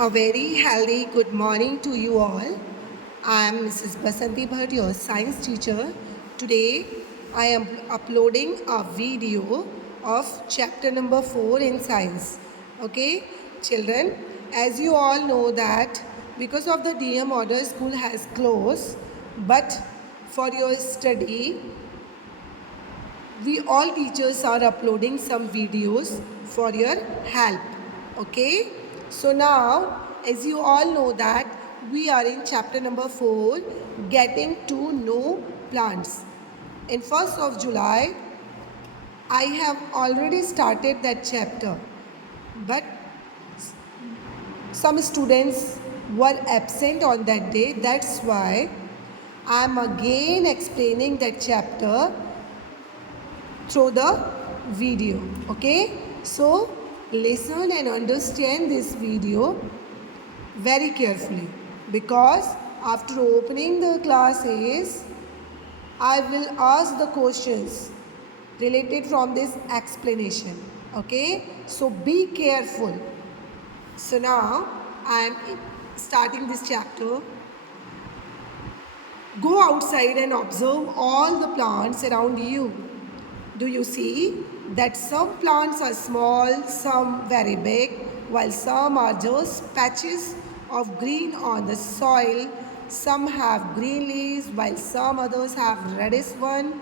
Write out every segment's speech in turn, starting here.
A very healthy good morning to you all. I am Mrs. Basanti Bhatt, your science teacher. Today I am uploading a video of chapter number 4 in science. Okay, children, as you all know that because of the DM order, school has closed, but for your study, we all teachers are uploading some videos for your help. Okay, so now as you all know that we are in chapter number 4, getting to know plants. In 1st of July I have already started that chapter, but some students were absent on that day. That's why I am again explaining that chapter through the video. Okay, so listen and understand this video very carefully, because after opening the classes I will ask the questions related from this explanation. Okay, so be careful. So now I am starting this chapter. Go outside and observe all the plants around you. Do you see that some plants are small, some very big, while some are just patches of green on the soil? Some have green leaves, while some others have reddish one,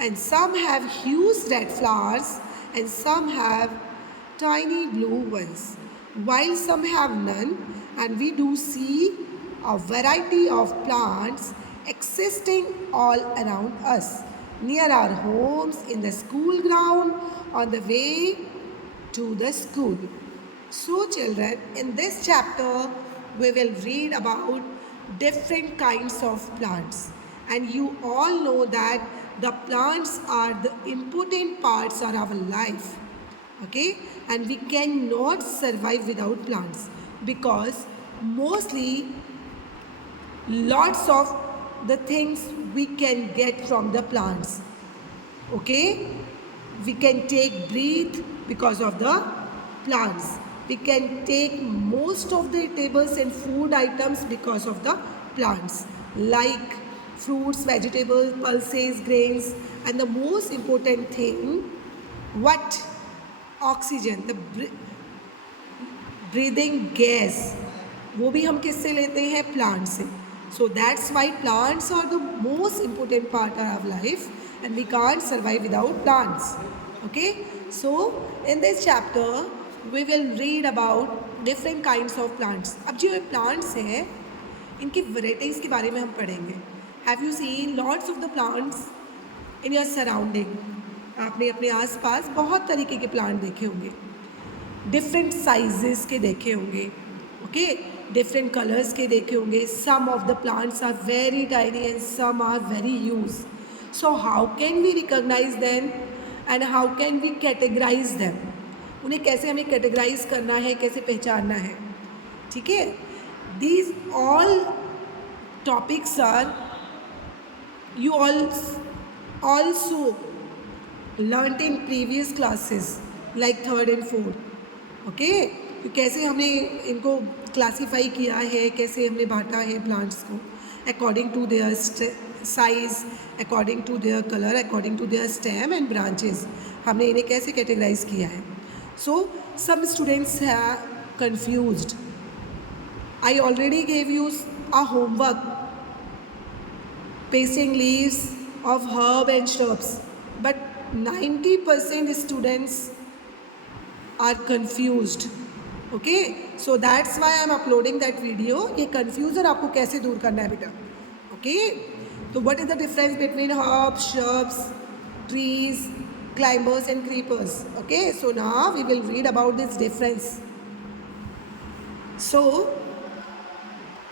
and some have huge red flowers, and some have tiny blue ones, while some have none. And we do see a variety of plants existing all around us, near our homes, in the school ground, on the way to the school. So children, in this chapter we will read about different kinds of plants, and you all know that the plants are the important parts of our life. Okay, and we cannot survive without plants, because mostly lots of the things we can get from the plants. Okay, we can take breathe because of the plants. We can take most of the tables and food items because of the plants, like fruits, vegetables, pulses, grains, and the most important thing, what? Oxygen, the breathing gas, वो भी हम किससे लेते हैं? Plant से. So that's why plants are the most important part of our life, and we can't survive without plants. Okay, so in this chapter we will read about different kinds of plants. अब जो plants हैं इनकी varieties के बारे में हम पढ़ेंगे. Have you seen lots of the plants in your surrounding? आपने अपने आसपास बहुत तरीके के प्लांट देखे होंगे, डिफरेंट साइजेस के देखे होंगे. ओके, डिफरेंट कलर्स के देखे होंगे. Some of the plants are very tiny and some are very huge. So how can we recognise them and how can we categorise them? उन्हें कैसे हमें कैटेगराइज करना है, कैसे पहचानना है? ठीक है, these all topics are you all also learnt in previous classes like 3rd and 4th. okay, तो कैसे हमने इनको क्लासीफाई किया है, कैसे हमने बांटा है प्लांट्स को according to their size, according to their colour, according to their stem and branches. हमने इन्हें कैसे कैटेगराइज किया है. So some students have confused. I already gave you a homework, pasting leaves of herb and shrubs, but 90% students are confused. Okay, so that's why I'm uploading that video. ये confusion आपको कैसे दूर करना है बेटा? Okay, तो what is the difference between herbs, shrubs, trees, climbers and creepers? Okay, so now we will read about this difference. So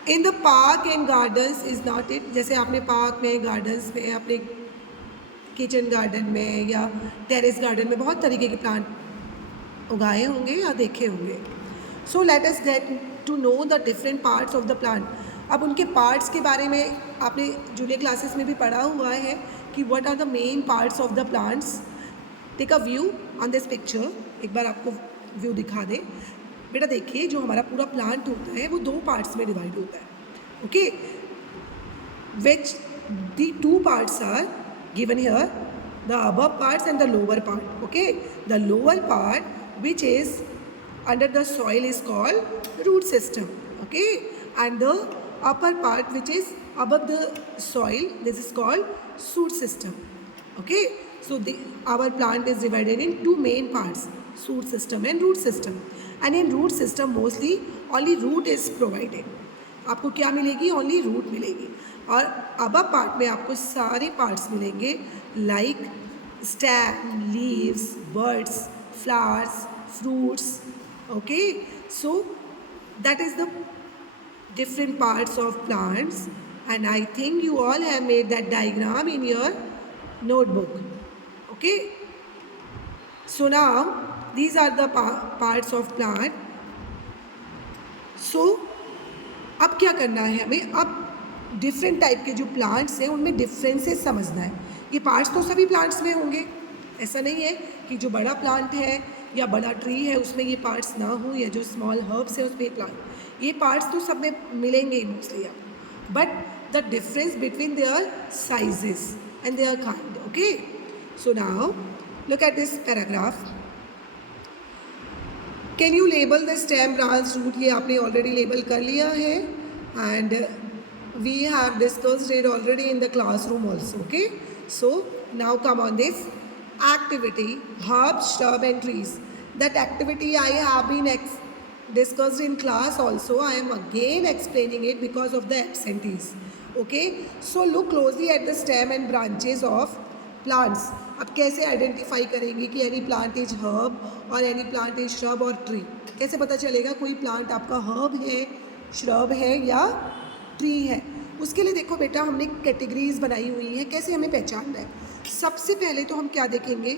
in the park and gardens is not it. जैसे आपने park में, gardens में, अपने kitchen garden में या terrace garden में बहुत तरीके के प्लांट उगाए होंगे या देखे होंगे. So let us get to know the different parts of the plant. अब उनके पार्ट्स के बारे में आपने जूनियर क्लासेस में भी पढ़ा हुआ है कि what are the main parts of the plants. Take a view on this picture. एक बार आपको व्यू दिखा दें. बेटा देखिए जो हमारा पूरा प्लांट होता है वो 2 पार्ट्स में डिवाइड होता है, okay, which the 2 parts are given here, the above parts and the lower part, okay. The lower part which is under the soil is called root system, okay, and the upper part which is above the soil, this is called shoot system, okay. So our plant is divided in 2 main parts, shoot system and root system, and in root system mostly only root is provided. आपको क्या मिलेगी? Only root मिलेगी, और above part में आपको सारे parts मिलेंगे like stem, leaves, birds, flowers, fruits, okay. So that is the different parts of plants, and I think you all have made that diagram in your notebook, okay. So now these are the parts of plant. So अब क्या करना है हमें? अब different type के जो plants हैं उनमें डिफरेंसेस समझना है. ये पार्ट्स तो सभी प्लांट्स में होंगे, ऐसा नहीं है कि जो बड़ा प्लांट है या बड़ा ट्री है उसमें ये पार्ट्स ना हो, या जो स्मॉल हर्ब्स है उसमें ये पार्ट्स तो सब में मिलेंगे ही मोस्टली आपको, but the difference between their sizes and their kind, okay. So now look at this paragraph. Can you label the stem, branch, root? ये आपने ऑलरेडी लेबल कर लिया है, and we have discussed it already in the classroom also, okay. So now come on this activity, herbs, shrub and trees. That activity I have been discussed in class also. I am again explaining it because of the absentees, okay. So look closely at the stem and branches of plants. अब कैसे identify करेंगे कि any plant is herb और any plant is shrub और tree? कैसे पता चलेगा कोई प्लांट आपका हर्ब है, श्रब है या ट्री है? उसके लिए देखो बेटा हमने कैटेगरीज बनाई हुई हैं, कैसे हमें पहचानना है. सबसे पहले तो हम क्या देखेंगे?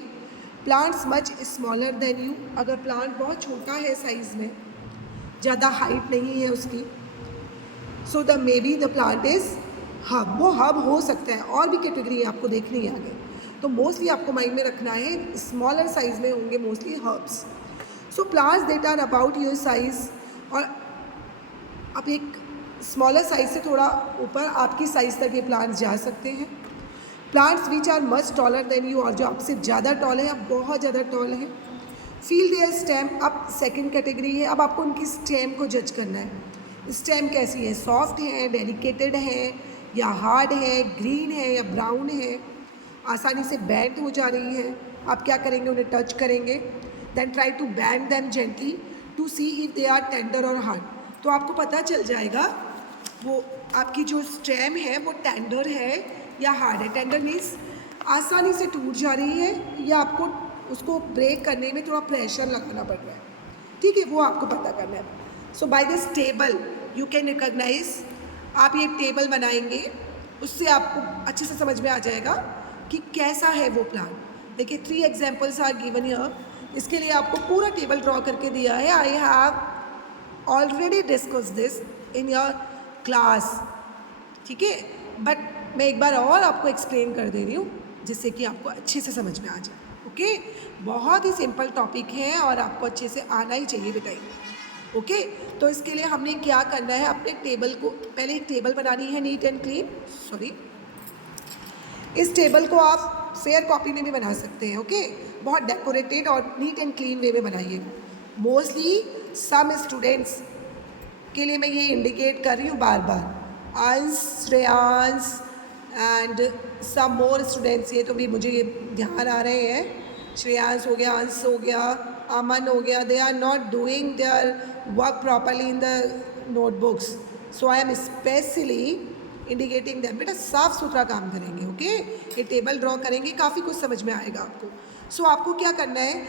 Plants much smaller than you. अगर प्लांट बहुत छोटा है साइज़ में, ज़्यादा हाइट नहीं है उसकी, so the may be the plant is hub. वो हब हो सकता है, और भी कैटेगरी आपको देखनी है आगे. तो मोस्टली आपको माइंड में रखना है स्मॉलर साइज़ में होंगे mostly herbs. So plants that are about your size, और आप एक स्मॉलर साइज़ से थोड़ा ऊपर आपकी साइज़ तक ये प्लांट्स जा सकते हैं. Plants which are much taller than you, और जो आपसे ज़्यादा टॉल है, आप बहुत ज़्यादा टॉल है. फील देयर स्टेम, अब सेकंड कैटेगरी है. अब आपको उनकी स्टेम को जज करना है. स्टेम कैसी है? सॉफ्ट है, डेलिकेटेड है, या हार्ड है, ग्रीन है या ब्राउन है, आसानी से बैंड हो जा रही है. आप क्या करेंगे? उन्हें टच करेंगे. Then try to bend them gently to see if they are tender और हार्ड. तो आपको पता चल जाएगा वो आपकी जो स्टेम है वो टेंडर है या हार्ड है. टेंडर मीन्स आसानी से टूट जा रही है, या आपको उसको ब्रेक करने में थोड़ा प्रेशर लगाना पड़ रहा है, ठीक है, वो आपको पता करना है. So by this table you can recognise. आप ये टेबल बनाएंगे, उससे आपको अच्छे से समझ में आ जाएगा कि कैसा है वो प्लांट. देखिए 3 एग्जाम्पल्स आर गिवन हियर. इसके लिए आपको पूरा टेबल ड्रॉ करके दिया है. I have already discuss this in your class, ठीक है, बट मैं एक बार और आपको एक्सप्लेन कर दे रही हूँ जिससे कि आपको अच्छे से समझ में आ जाए, ओके. बहुत ही सिंपल टॉपिक है और आपको अच्छे से आना ही चाहिए बेटा, ओके. तो इसके लिए हमने क्या करना है? अपने टेबल को पहले एक टेबल बनानी है नीट एंड क्लीन. सॉरी, इस टेबल को आप फेयर कॉपी में भी बना सकते हैं, ओके. बहुत डेकोरेटेड और नीट एंड क्लीन वे में बनाइए. मोस्टली सम स्टूडेंट्स के लिए मैं ये इंडिकेट कर रही हूँ बार बार. Ansh, Shreyansh and some more students, ये तो भी मुझे ये ध्यान आ रहे हैं. श्रेयांश हो गया, अंश हो गया, अमन हो गया. They are not doing their work properly in the notebooks, so I am specially indicating them. बेटा साफ सुथरा काम करेंगे, ओके. ये टेबल ड्रॉ करेंगे, काफ़ी कुछ समझ में आएगा आपको. सो आपको क्या करना है?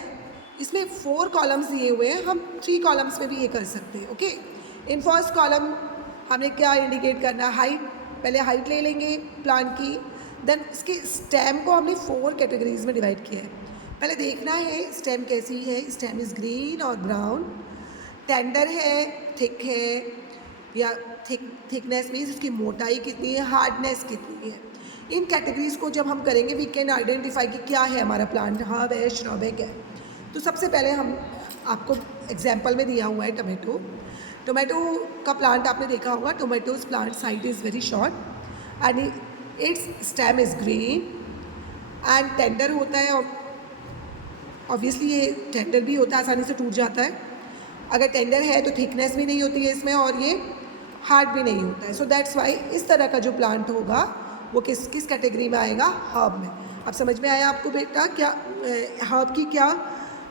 इसमें 4 कॉलम्स दिए हुए हैं, हम 3 कॉलम्स में भी ये कर सकते हैं, ओके. इन फर्स्ट कॉलम हमने क्या इंडिकेट करना है? हाइट. पहले हाइट ले लेंगे प्लांट की. देन इसके स्टेम को हमने 4 कैटेगरीज में डिवाइड किया है. पहले देखना है स्टेम कैसी है. स्टेम इज़ ग्रीन और ब्राउन, टेंडर है, थिक है, या थिकनेस मीन्स इसकी मोटाई कितनी है, हार्डनेस कितनी है. इन कैटेगरीज को जब हम करेंगे वी कैन आइडेंटिफाई कि क्या है हमारा प्लांट, हर्ब है, श्रब है, क्या है. तो सबसे पहले हम आपको एग्जाम्पल में दिया हुआ है टोमेटो। टोमेटो का प्लांट आपने देखा होगा, tomatoes plant side is very short and it's stem is green and tender होता है। ऑब्वियसली ये टेंडर भी होता है, आसानी से टूट जाता है। अगर टेंडर है तो थिकनेस भी नहीं होती है इसमें और ये हार्ड भी नहीं होता है। सो दैट्स वाई इस तरह का जो प्लांट होगा वो किस किस कैटेगरी में आएगा, हर्ब में। अब समझ में आया आपको बेटा क्या हर्ब की क्या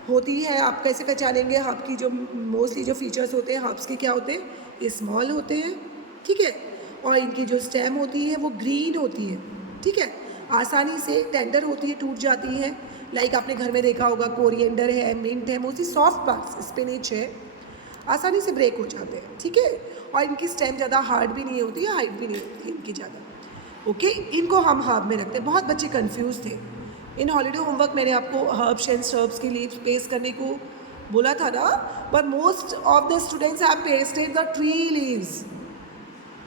होती है, आप कैसे पहचानेंगे हर्ब की जो मोस्टली जो फीचर्स होते हैं हर्ब्स के क्या होते हैं, ये स्मॉल होते हैं, ठीक है, और इनकी जो स्टेम होती है वो ग्रीन होती है, ठीक है, आसानी से टेंडर होती है, टूट जाती है। लाइक आपने घर में देखा होगा कोरिएंडर है, मिंट है, मोस्टली सॉफ्ट पार्ट्स, स्पिनच है, आसानी से ब्रेक हो जाते हैं, ठीक है, और इनकी स्टेम ज़्यादा हार्ड भी नहीं होती है, हाइट भी नहीं होती इनकी ज़्यादा, ओके। इनको हम हर्ब में रखते हैं। बहुत बच्चे कंफ्यूज थे। इन हॉलीडे होमवर्क मैंने आपको हर्ब्स एंड श्रब्स के लीव्स पेस्ट करने को बोला था ना, but most of the students have pasted the tree leaves.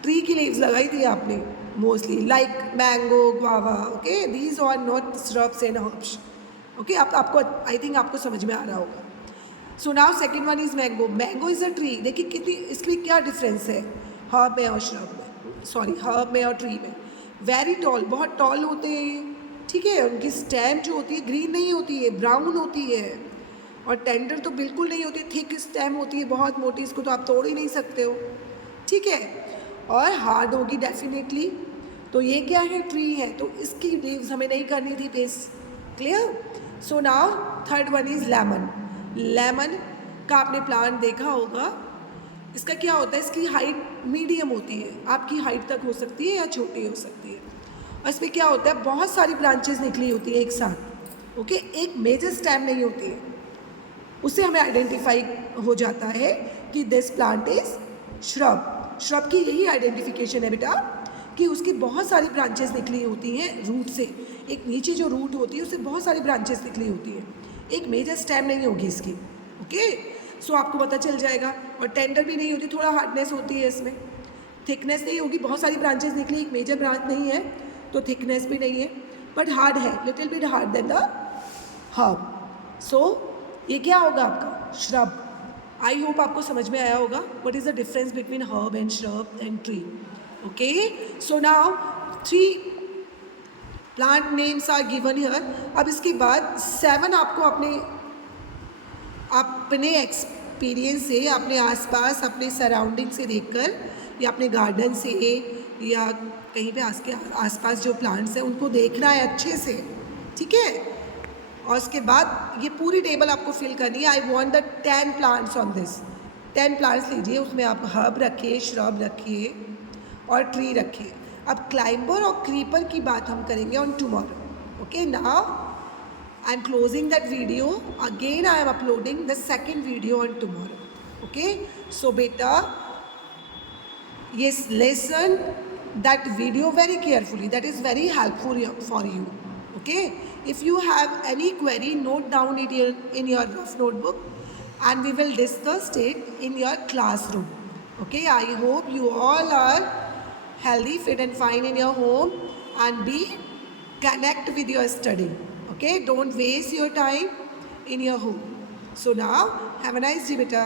Tree की लीव्स लगाई थी आपने मोस्टली, like mango, guava, okay, these are not shrubs and herbs, okay. आपको आई थिंक आपको समझ में आ रहा होगा। So now second one is mango. Mango is a tree. देखिए कितनी इसमें क्या डिफरेंस है हर्ब में और श्रब में, सॉरी हर्ब में और ट्री में। वेरी टॉल, बहुत टॉल होते हैं, ठीक है, उनकी स्टेम जो होती है ग्रीन नहीं होती है, ब्राउन होती है, और टेंडर तो बिल्कुल नहीं होती, थिक स्टेम होती है, बहुत मोटी, इसको तो आप तोड़ ही नहीं सकते हो, ठीक है, और हार्ड होगी डेफिनेटली। तो ये क्या है, ट्री है, तो इसकी लीव्स हमें नहीं करनी थी paste, clear. So now third one is lemon. Lemon का आपने प्लांट देखा होगा। इसका क्या होता है, इसकी हाइट मीडियम होती है, आपकी हाइट तक हो सकती है या छोटी हो सकती है, और इसमें क्या होता है बहुत सारी ब्रांचेस निकली होती है एक साथ, ओके, एक मेजर स्टेम नहीं होती है, उससे हमें आइडेंटिफाई हो जाता है कि this plant is shrub. Shrub की यही आइडेंटिफिकेशन है बेटा कि उसकी बहुत सारी ब्रांचेस निकली होती हैं रूट से, एक नीचे जो रूट होती है उससे बहुत सारी ब्रांचेस निकली होती हैं, एक मेजर स्टेम नहीं होगी इसकी, ओके। सो आपको पता चल जाएगा, और टेंडर भी नहीं होती, थोड़ा हार्डनेस होती है इसमें, थिकनेस नहीं होगी, बहुत सारी ब्रांचेस निकली, एक मेजर ब्रांच नहीं है तो थिकनेस भी नहीं है, बट हार्ड है, little bit hard than the herb. So ये क्या होगा आपका श्रब। आई होप आपको समझ में आया होगा what is the difference between herb and shrub and tree, okay. So now 3 plant names are given here. अब इसके बाद 7 आपको अपने एक्सपीरियंस से, अपने आसपास, अपने सराउंडिंग से देखकर, या अपने गार्डन से, या कहीं पे आसपास जो प्लांट्स हैं उनको देखना है अच्छे से, ठीक है, और उसके बाद ये पूरी टेबल आपको फिल करनी है। I want the 10 plants on this. 10 plants लीजिए, उसमें आप हर्ब रखिए, श्रब रखिए और ट्री रखिए। अब क्लाइंबर और क्रीपर की बात हम करेंगे on tomorrow, okay. Now I am closing that video, again I am uploading the second video on tomorrow, okay. So बेटा yes, listen that video very carefully, that is very helpful for you, okay. If you have any query, note down it in your rough notebook and we will discuss it in your classroom, okay. I hope you all are healthy, fit and fine in your home and be connect with your study, okay. Don't waste your time in your home. So now have a nice day beta.